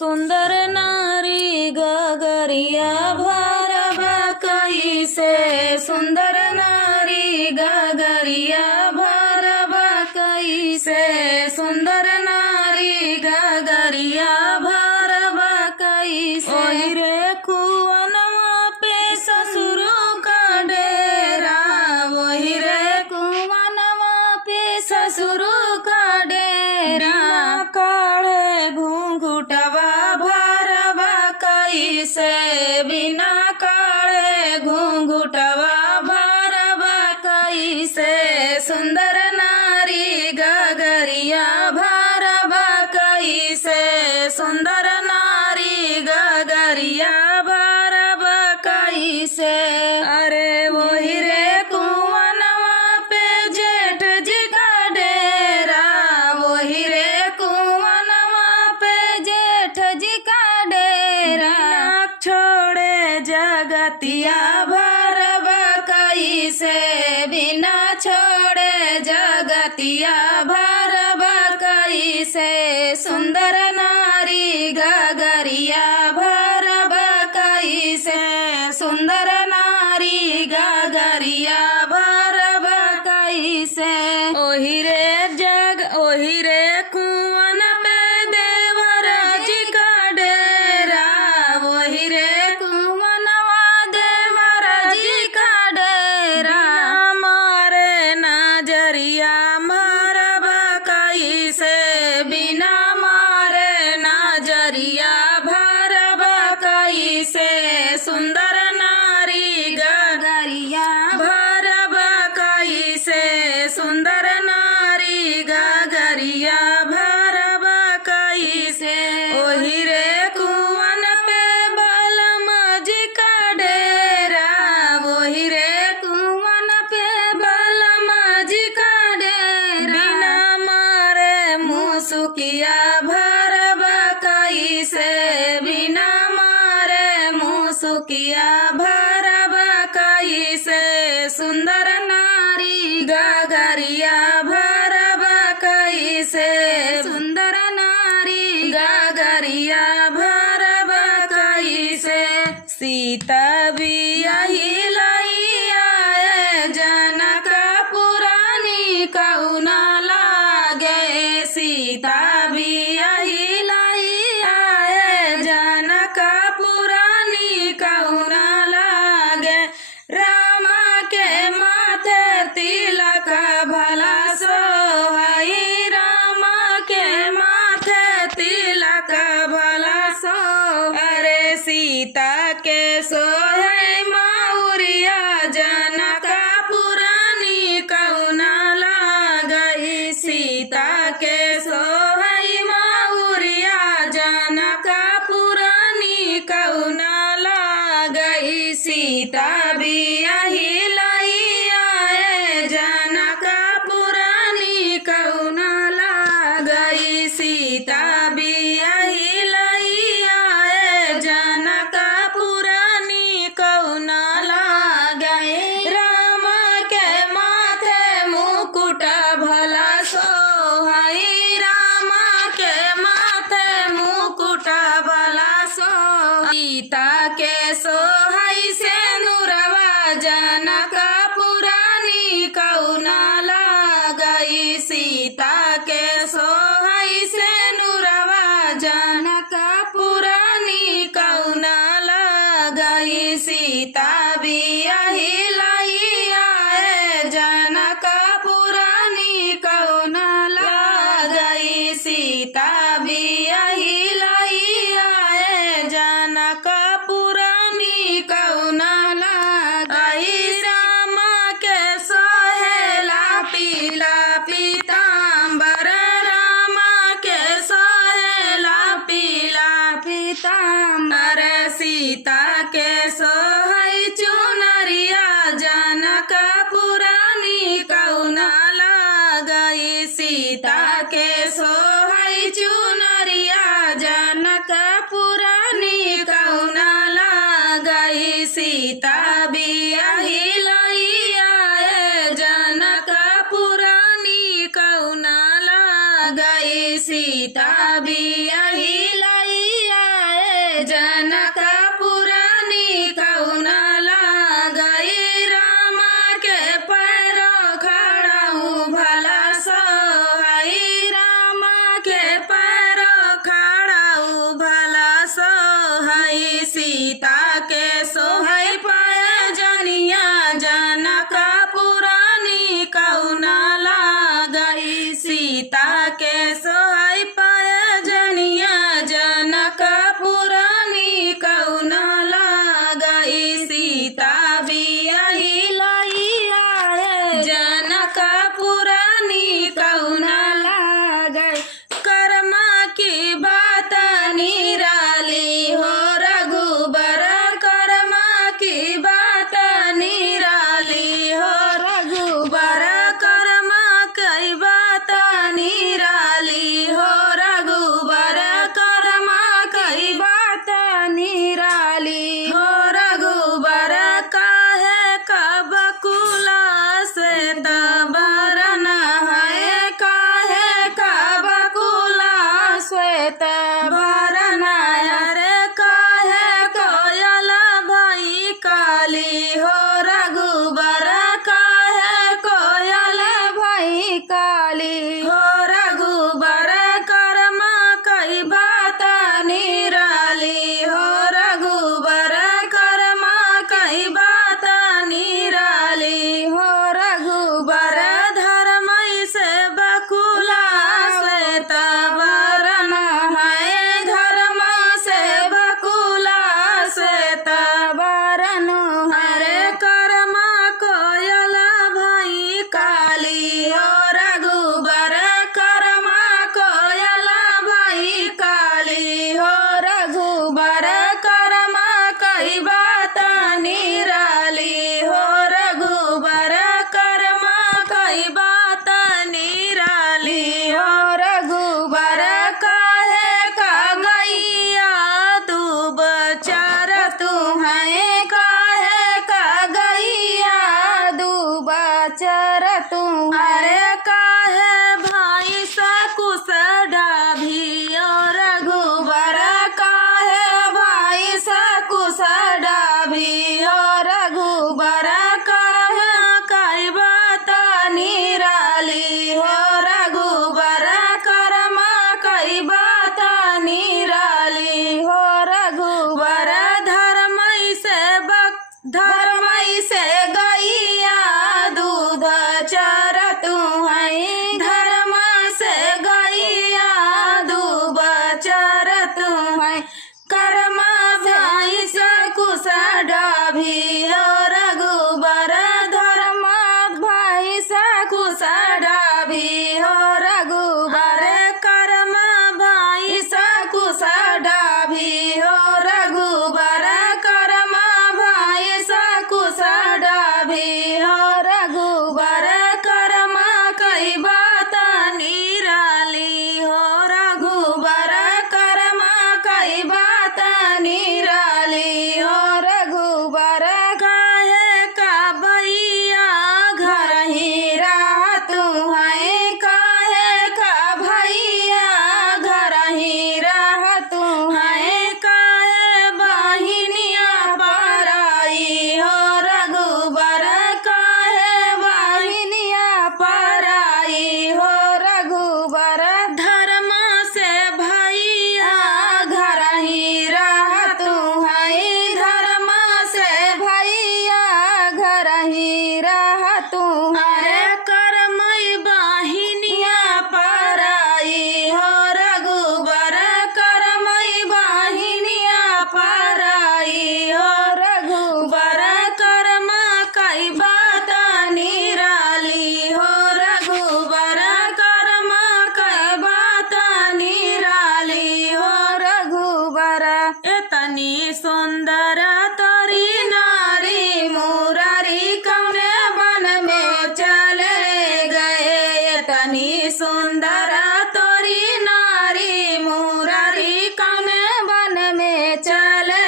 सुंदर नारी गगरिया भरबा कैसे, सुंदर नारी गगरिया भरबा कैसे, सुंदर नारी गगरिया भरबा कैसे। ओहि रे कुवनवा पे ससुर का डेरा, वही रे कुवनवा पे ससुर का डेरा। काढ़े घूंघुटवा भरबा कैसे, बिना काढ़े घूंघुटवा भरबा कैसे। सुंदर नारी गगरिया भरबा कैसे, सुंदर नारी गगरिया भरबा कैसे। अरे वही रे कुवनवा पे जेठ जी का डेरा, वही रे कुवनवा पे जेठ जी का डेरा। छोड़े जगतिया भरबा कैसे, बिना छोड़े जगतिया भरबा कैसे। सुंदर नारी गगरिया भरबा कैसे, सुंदर नारी गगरिया भरबा कैसे। ओहि रे कुवन पे देवर जी का डेरा, वही रे कुवनवा देवर जी का डेरा। मारे नजरिया भरबा कैसे, बिना मारे नजरिया भरबा कैसे। सुंदर नारी गगरिया भरबा कैसे, सुंदर नारी गगरिया भरबा कैसे। ओहि रे कुवन पे बलम जी का डेरा, वही रे कुवन पे बलम जी का डेरा। बिना मारे मुसुकिया भरबा कैसे, बिना मारे मुसुकिया भरबा कैसे। सुंदर नारी गगरिया भरबा कैसे, सुंदर नारी गगरिया भरबा कैसे। सीता बियाही लैया जनक पुरानी कौना लागे, सीता बियाही लैया जनक पुरानी कौना लागे। रामा के माथे तिलक भला सोहई, रामा के माथे तिलक भला सो। अरे सीता के सोहे माउरिया जनक पुरानी कौना लागई, सीता के सोहई माउरिया जनक पुरानी कौना लागई। सीता बियाही लैया जनक पुरानी कौना लागई, सीता बियाही लैया जनक पुरानी कौना लागई। रामा के माथे मुकुट भला सोहई, रामा के माथे मुकुट भला सो। सीता के सोहई से नुरवा जनक पुरानी कौना लागई, सीता के सोहई से नुरवा जनक पुरानी कौना लागई। सीता बियाही लैया जनक पुरानी कौना लागई, सीता बियाही लैया जनक पुरानी कौना लागई। रामा के सोहेला पीला पीतांबर, रामा के सोहेला पीला पीतांबर। सीता के सोहई चुनरिया जनक पुरानी कौना लागई, सीता के सोहई चुनरिया जनक पुरानी कौना लागई। सीता बियाही लैया जनक पुरानी कौना लागई, सीता बियाही लैया बरनाया रे काहे कोयल भई काली हो रघुबर काहे कोयल भई काली हो रघुबर कर्म कई बात निराली हो रघुबर कर्म कई बात निराली हो रघुबर धर्म से बकुला श्वेत वरण है धर्म से बकुला श्वेत वरण हरे कर्म कोयल भई काली हो रघुबर कर्म कोयल भई काली हो रघुबर कर्म कई बात निराली हो रघुबर कर्म कई बात निराली हो रघुबर काहे का गैया दूब चर तू है काहे का गैया दूब चर तू हरे काहे भाई सकुश डाभी और रघुबर काहे भाई सकुश डाभी और रघुबर कर्म कई बात निराली हो रघुबर कर्म कई बात निराली हो रघुबर धर्म से गैया दूध चर तू है धर्म से गैया दूध चर तू है कर्म भाई सकुश डाभी और रघुबर धर्म भाई सकुश डाभी हो रघुबर कर्म भाई सकुश डाभी हो रघुबर कर्म भाई सकुश डाभी हो रघुबर कर्म कई बात निराली हो रघुबर कर्म कई बात निराली हो रघुबर काहे का भैया घर ही रात है काहे का भैया घर ही रात है काहे बहिनिया पराई हो रघुबर काहे बहिनिया पराई हो रघुबर धर्म से भैया घर ही रात है धर्म से भैया घर ही रात है कर्म बहिनिया पराई हो रघुबर कर्म बहिनिया पराई हो रघुबर कर्म कई बात निराली हो रघुबर कर्म कई बात निराली हो रघुबर इतनी सुंदर तोरी नारी मुरारी कौने वन में चले गए इतनी सुंदर तोरी नारी मुरारी कौने वन में चले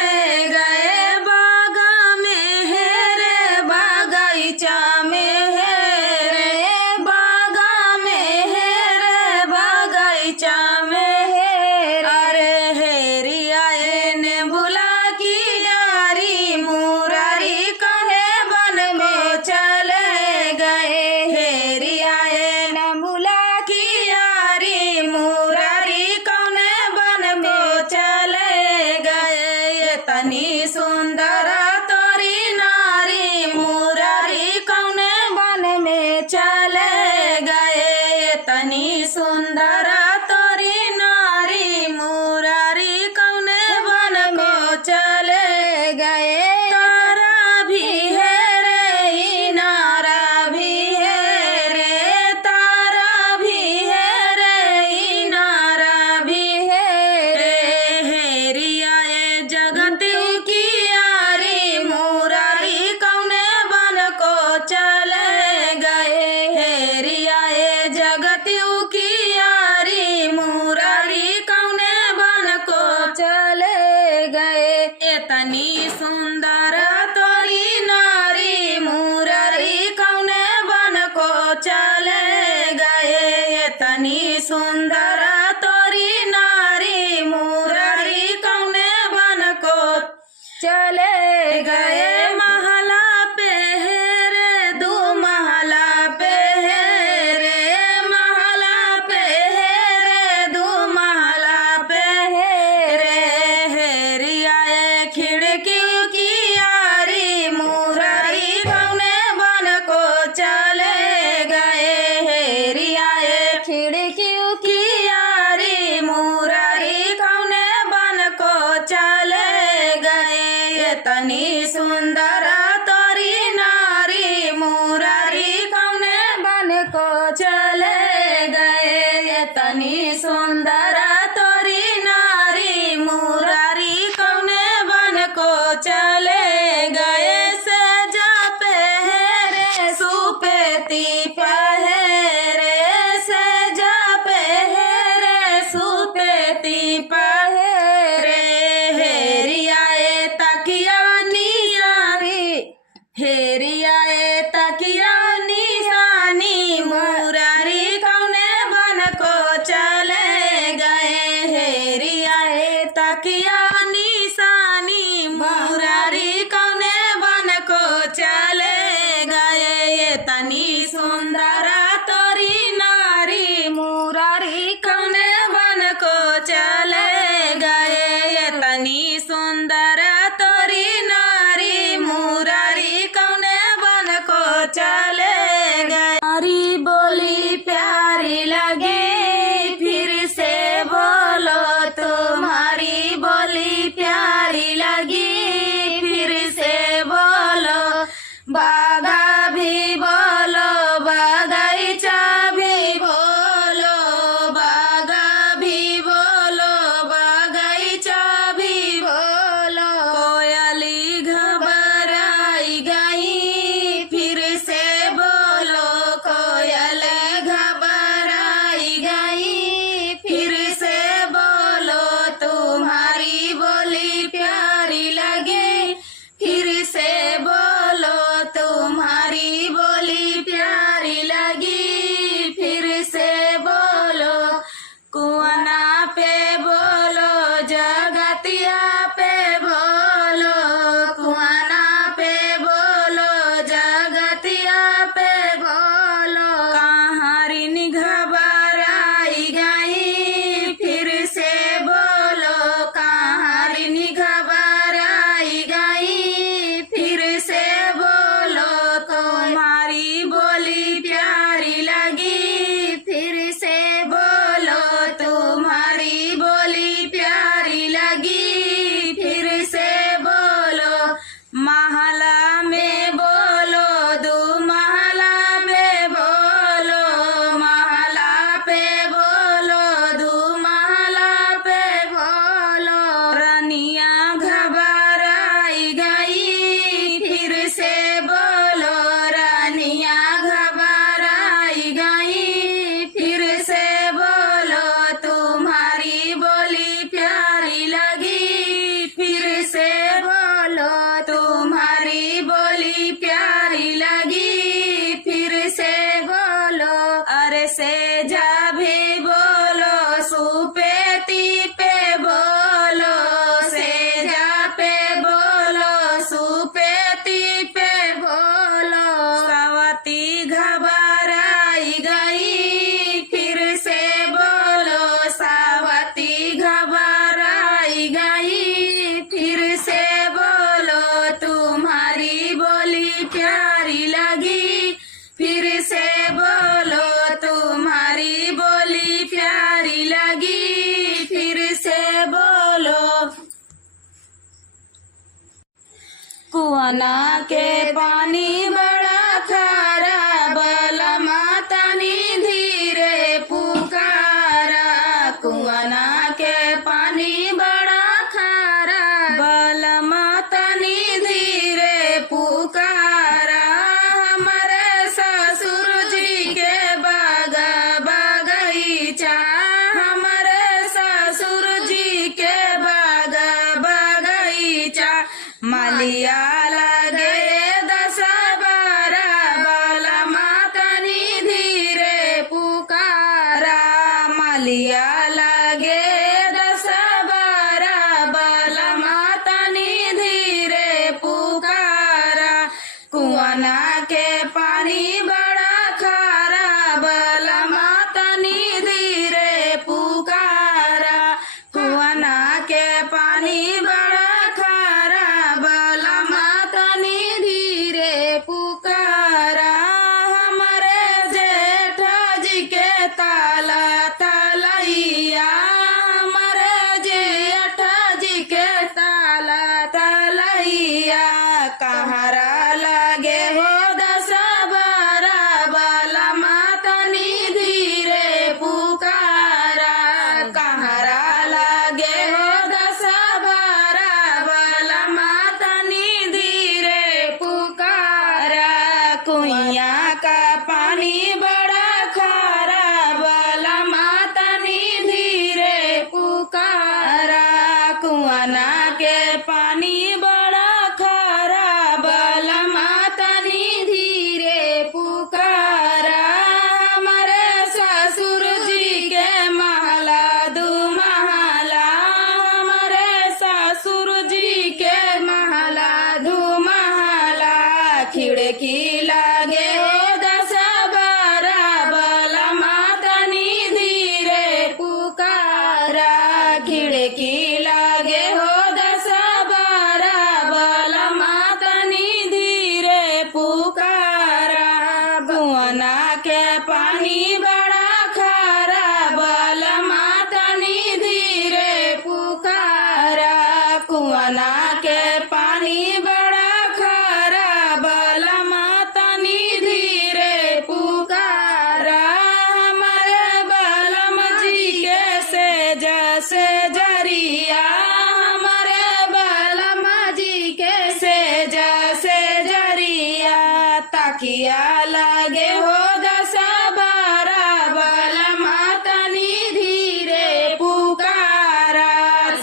गए बाग में है रे बगीचा में है रे बाग में है रे बगीचा में है अरे हेरिया ने बुला की यारी मुरारी कहे वन में चले गए हेरिया ने बुला की यारी मुरारी कौने वन में चले गए इतनी सुंदर तोरी नारी मुरारी कौने वन में चले गए इतनी सुंदर तोरी नारी मुरारी कौने वन में चले गए तारा भी है रे इनारा भी है रे तारा भी है रे इनारा भी है रे हेरिया जगती की यारी मुरारी कौने वन को चले गए हेरिया जगती की यारी मुरारी कौने वन को चले गए इतनी सुंदर तोरी नारी मुरारी कौने वन को चले गए इतनी सुंदर तोरी नारी चले गए महला पे रे दू महला पे रे महला पे रे दू महला पे रे हेरियाए खिड़की की यारी मुरारी भवने बन को चले गए हेरियाए खिड़की की यारी मुरारी भवने बन को चले गए तनी सुंदर तोरी नारी मुरारी कौने बन को चले गए तनी सुंदर तोरी नारी मुरारी कौने बन को चले गए से जा पहरे सुपेती पहरे से जा पहरे सुपेती पहरे हेरियाए तकिया निशानी हेरियाए तकिया निशानी मुरारी कौने बन को चले गए हेरियाए तकिया निशानी मुरारी कौने बन को चले गए तनी सुंदर तोरी नारी मुरारी कौने बन को चले गए तनी सुंदर तोरी नारी मुरारी कौने बन को चले गए नारी बोली प्यारी लगे फिर से बोलो तुम्हारी बोली प्यारी लगी फिर से बोलो बागा भी बोलो बगीचा भी बोलो बागा भी बोलो बगीचा भी बोलो कोयली घबराई गई फिर से बोलो कोयल घबराई गई फिर से बोलो तुम्हारी बोली प्यारी लगे फिर से बोलो तुम्हारी बोली प्यारी लगी फिर से बोलो कुआना पे बोलो जगतिया पे बोलो कुआना पे बोलो जगतिया पे बोलो कहारिन घबराई गई फिर से बोलो कहारिन घबराई गई फिर से बोलो तुम्हारी बोली प्यारी लगी फिर से बोलो तुम्हारी बोली प्यारी लगी फिर से बोलो महला में बोलो दू महला में बोलो महला पे बोलो दू महला पे बोलो रनिया घबराई गई फिर से बोलो रानिया घबराई गई फिर से बोलो तुम्हारी बोली प्यारी लगी फिर से बोलो तुम्हारी बोली प्यारी लगी फिर से बोलो अरे से जा भी बोलो सुपेती पे बोलो से जा पे बोलो सुपेती पे बोलो सवती घबराई गई फिर से बोलो सावती घबराई गई फिर से बोलो तुम्हारी बोली प्यारी लगी फिर से बोलो तुम्हारी बोली प्यारी लगी फिर से बोलो कुआना के पानी बड़ा खारा बला मातानी धीरे पुकारा कुआना के पानी बड़ा खारा बला मातानी धीरे पुकारा हमारे ससुर जी के बागा बगीचा हमारे ससुर जी के बागा बगीचा मालिया लगे 10-12 बाला मातानी धीरे पुकारा मालिया लगे 10-12 बाला मातानी धीरे पानी बड़ा खारा बलमा तनी धीरे पुकारा हमारे जेठ जी के ताला तलैया हमारे जेठ जी के ताला तलैया कहरा लगे हो दशहरा बलमा तनी धीरे पुकारा कहरा लगे हो दशहरा बलमा तनी धीरे पुकारा कुइया का पानी बड़ा खारा बलमा तनी धीरे पुकारा कुआना के पानी बड़ा खारा बलमा तनी धीरे पुकारा हमारे ससुर जी के महला दू महला हमारे ससुर जी के महला दू महला खिड़की लागे हो दशहरा बलमा तनी धीरे पुकारा खिड़की लागे हो दशहरा बलमा तनी धीरे पुकारा कुआना के पानी बड़ा खारा बलमा तनी धीरे पुकारा कुआना के पानी बड़ा खारा बलमा तनी धीरे पुकारा हमारे बलम जी के से जरिया हमारे बलम जी के से जरिया तकिया लगे हो दशहरा बलमा तनी धीरे पुकारा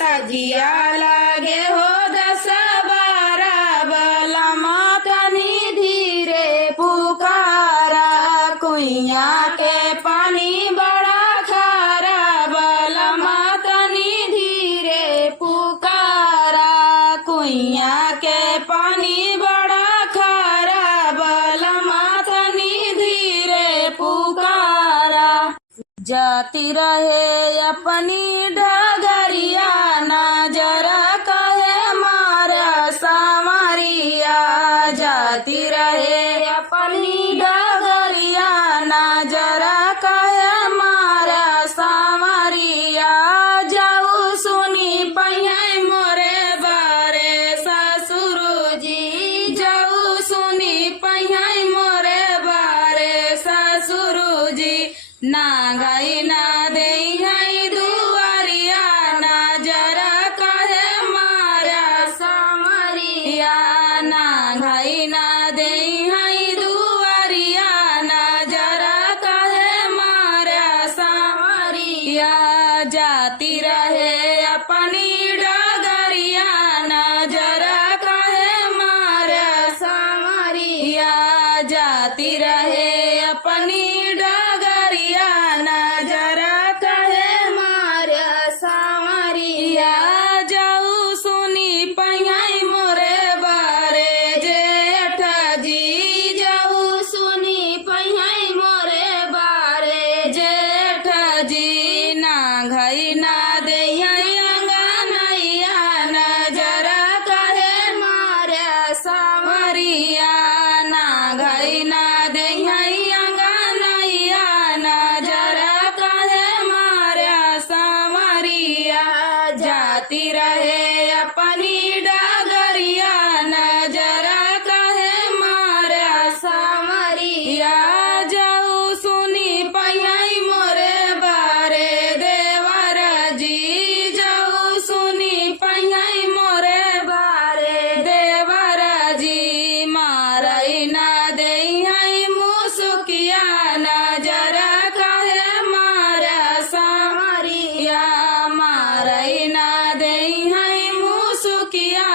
तजिया लगे हो दशहरा बलमा तनी धीरे पुकारा कुइया के पानी बड़ा खारा बलमा तनी धीरे पुकारा कुइया के पानी बड़ा खारा बलमा तनी धीरे पुकारा जाती रहे अपनी डगरिया नजरा कहे मारा सामरिया जाती रहे अपनी डगरिया नजरा कहे मारा सामरिया जाऊ सुनी पहिया मोरे बारे ससुर जी जाऊ सुनी पहिया मोरे बारे ससुर जी ना गई ना दे दुआरिया नजरा कहे मारा सामरिया ना गई ना दे दुआरिया नजरा कहे मारा सामरिया जाती रहे अपनी डगरिया नजरा कहे मारा सामरिया जाती रहे अपनी डगरिया नजरा कहे मारा सामरिया जाऊ सुनी पहिया मोरे बारे जेठ जी जाऊ सुनी पहिया मोरे बारे जेठ जी ना घई ना दे अंगनैया नजरा कहे मारा सामरिया ना घई ना दे अंगनैया नजरा कहे मारा सामरिया जाती रहे अपनी डगरिया नजरा कहे मारा सामरिया जाऊ सुनी पहिया मोरे बारे देवर जी जाऊ सुनी पहिया मोरे बारे देवर जी मारई ना दे मुसुकिया नजरा कहे मारा सामरिया मारई ना दे मुसुकिया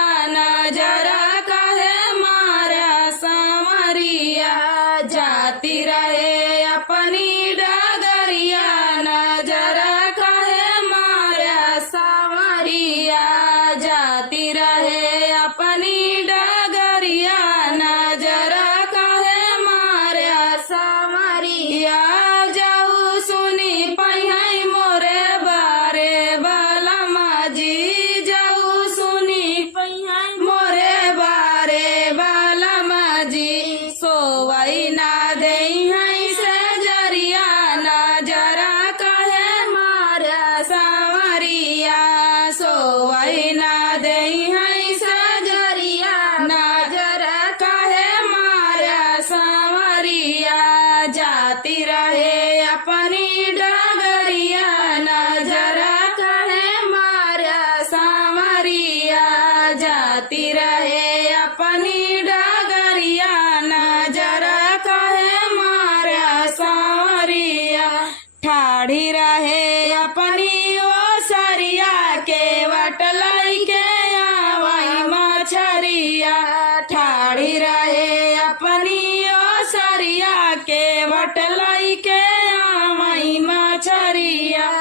जाती रहे अपनी डगरिया नजर कहे मारा सांवरिया ठाड़ी रहे अपनी ओसरिया के वटलाई के आवाई मछरिया ठाड़ी रहे अपनी ओसरिया के वटलाई के आवाई मछरिया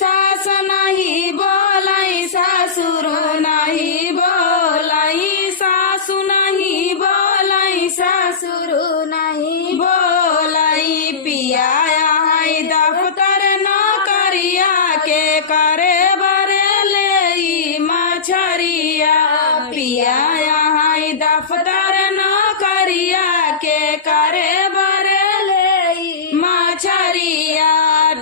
सास नहीं बोलाई सासुर नहीं बोलाई सासु नहीं बोलाई सासुर नहीं बोलाई पिया आई दफ्तर नौकरिया के करे बरेले मछरिया पिया आई दफ्तर नौकरिया के करे बरेले मछरिया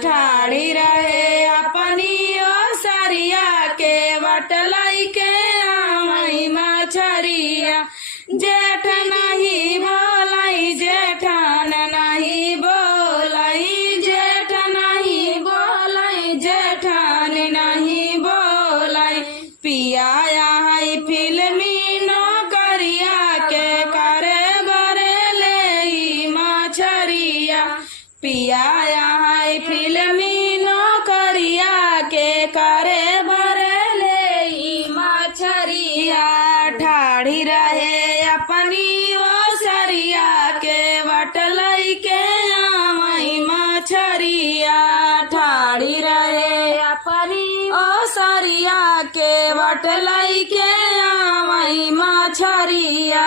ठाड़ी रहे अपनी ओसरिया के वटलाई के आई मछरिया जेठ नहीं बोलाई जेठान नहीं बोलाई जेठ नहीं बोलाई जेठान नहीं बोलाई पिया आई फिल्मी नौकरिया के करे बरेले मछरिया पिया आई फिल्मी नौकरिया के करे बरेले मछरिया ठाड़ी रहे अपनी ओसरिया के वटलई के आवाई मछरिया ठाड़ी रहे अपनी ओसरिया के वटलई के आवाई मछरिया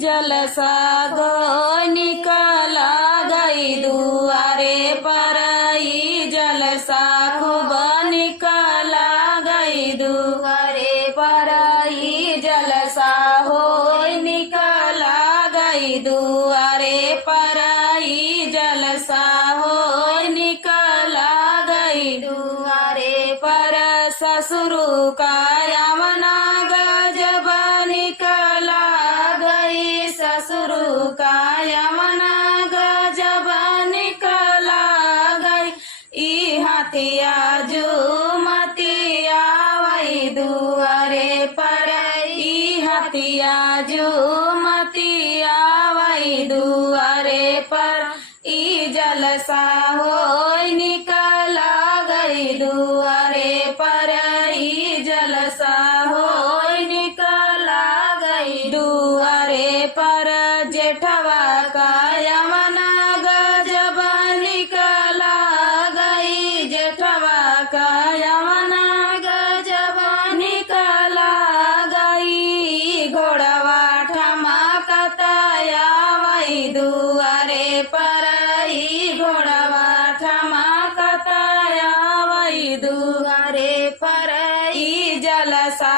जलसा गो निकला गई दुआरे पर जलसा खूब निकला गई दुआरे पर जलसा हो निकला गई दुआरे पर जलसा हो निकला गई दुआरे पर ससुर का यमना गजब निकला गई ससुर का यमना गजब निकला गई ई हथिया जुमतिया वही दुआरे पर ई हथिया जुमतिया वही दुआरे पर ई जलसा हो निकला गई दुआरे पर ई जलसा हो निकला गई दुआरे पर जेठवा का यमना गजब निकला गई जेठवा का यमना गजब निकला गई घोड़वा ठमाकताया वही दुआरे पर घोड़वा ठमाकताया वही दुआरे पर जलसा